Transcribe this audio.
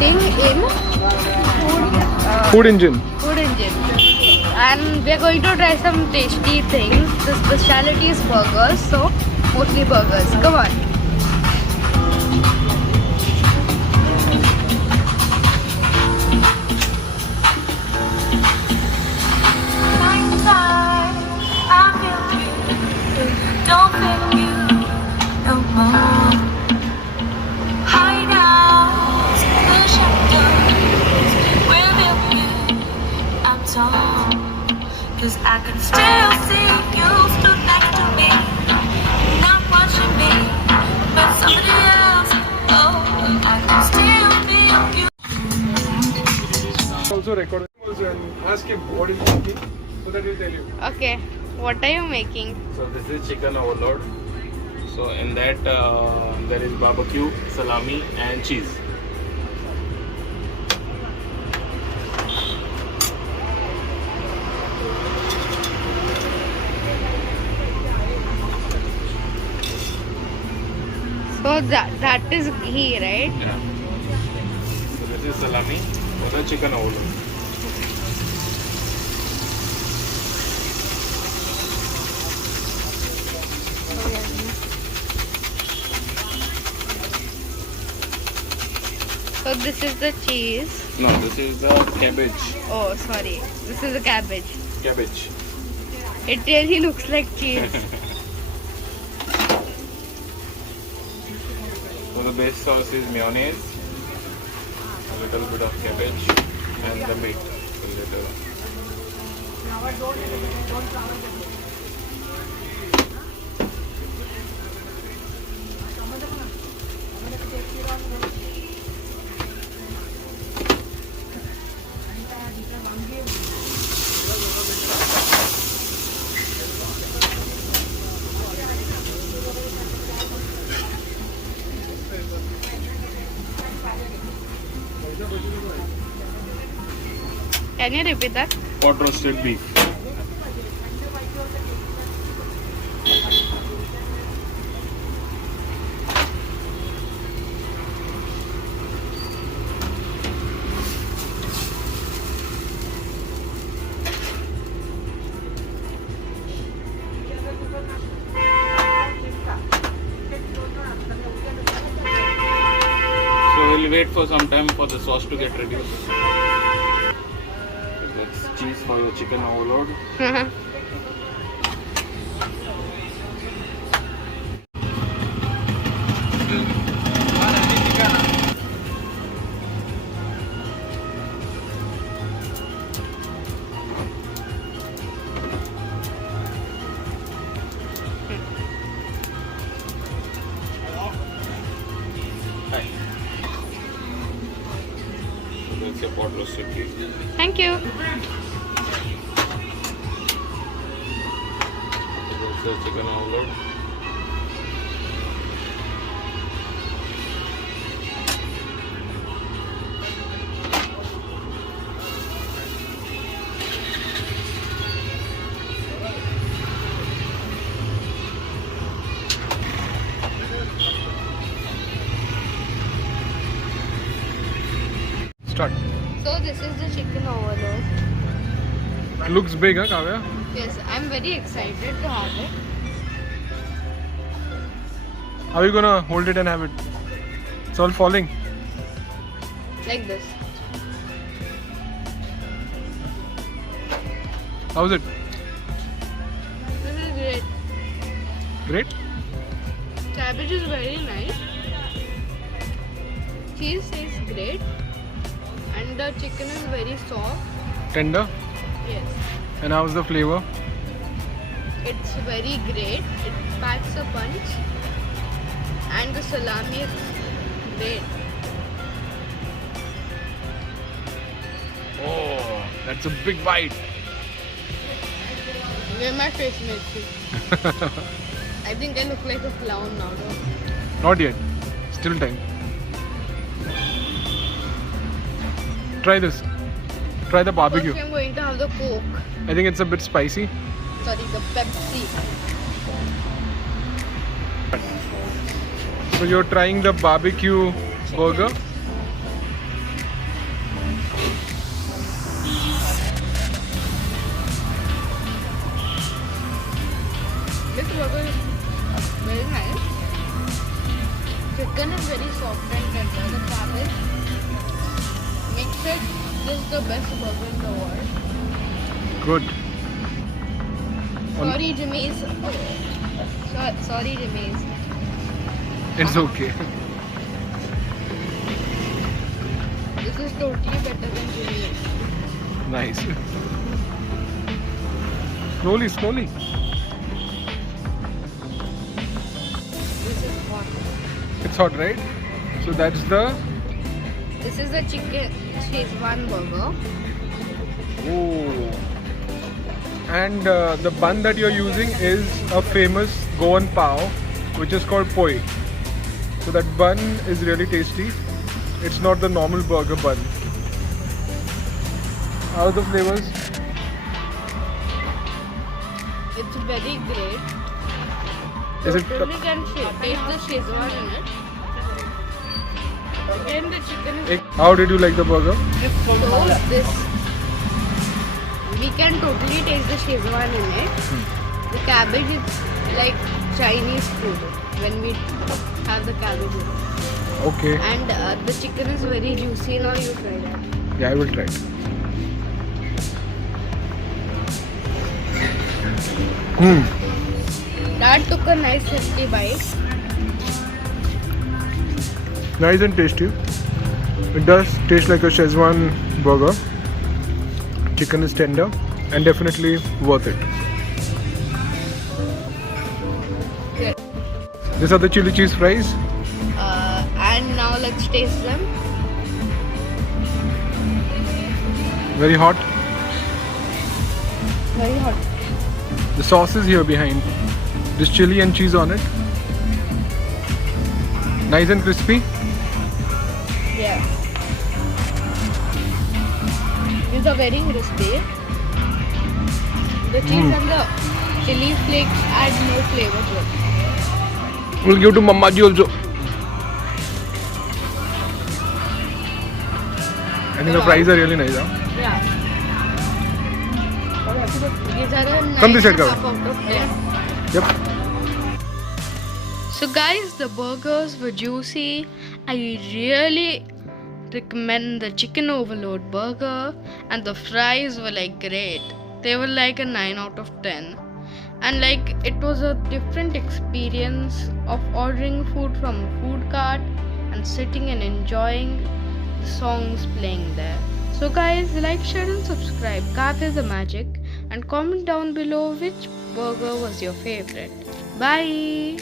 sitting in Food engine. food engine, and we are going to try some tasty things. The specialty is burgers, so mostly burgers. Come on. Don't feel you no more. Hide out in the shadows. Without you, I'm torn. 'Cause I can still see you stood next to me, not watching me, but somebody else. Oh, I can still feel you. Also record and ask him what is making so that he'll tell you. Okay, what are you making? So this is chicken overload. So in that there is barbecue, salami and cheese. So that is ghee, right? Yeah. So this is salami or the chicken overload. So this is the cheese. No, this is the cabbage. Oh, sorry. This is the cabbage. Cabbage. It really looks like cheese. So the base sauce is mayonnaise, a little bit of cabbage, and the meat. A little. Can you repeat that? Pot roasted beef. So we'll wait for some time for the sauce to get reduced. That's cheese for your chicken overload. So that's your pot roasted beef. Thank you. So that's the chicken overload. Start. So this is the chicken overload. Looks big, huh, Kavya? Yes, I'm very excited to have it. How are you gonna hold it and have it? It's all falling. Like this. How's it? This is great. Great? Cabbage is very nice. Cheese is great. And the chicken is very soft. Tender? Yes. And how's the flavor? It's very great. It packs a punch. And the salami is great. Oh, that's a big bite. Where my face makes it. I think I look like a clown now. No? Not yet. Still time. Try this. Try the barbecue. First I'm going to have the Coke. I think it's a bit spicy. Sorry, the Pepsi. So you're trying the barbecue burger. is the best burger in the world. Good. Sorry, Jimmy's. Sorry, Jimmy's. It's okay. This is totally better than Jimmy's. Nice. Slowly, slowly. This is hot. It's hot, right? So that's the. This is the chicken Szechuan burger. Oh. And the bun that you're using is a famous Goan pav, which is called poi. So that bun is really tasty. It's not the normal burger bun. How are the flavors? It's very great. Is it? Totally can taste the Szechuan in it. Again, the chicken is How did you like the burger? so this. We can totally taste the Szechuan in it. The cabbage is like Chinese food when we have the cabbage in it. Okay. And the chicken is very juicy. Now you try that. Yeah, I will try it. Dad took a nice hefty bite. Nice and tasty. It does taste like a Szechuan burger. Chicken is tender and definitely worth it. Good. These are the chili cheese fries. And now let's taste them. Very hot. Very hot. The sauce is here behind. There's chili and cheese on it. Nice and crispy. Yeah. These are very crispy. The cheese and the chili flakes add more flavor to it. We'll give to Mama ji also. I think the fries are really nice. Huh? Yeah. These are a Come this side, 9.5 Karan. out of 10. Yep. So guys, the burgers were juicy. I really recommend the chicken overload burger, and the fries were like great. They were like a 9 out of 10. And like it was a different experience of ordering food from a food cart and sitting and enjoying the songs playing there. So guys, like, share and subscribe Cafe the Magic, and comment down below which burger was your favorite. Bye.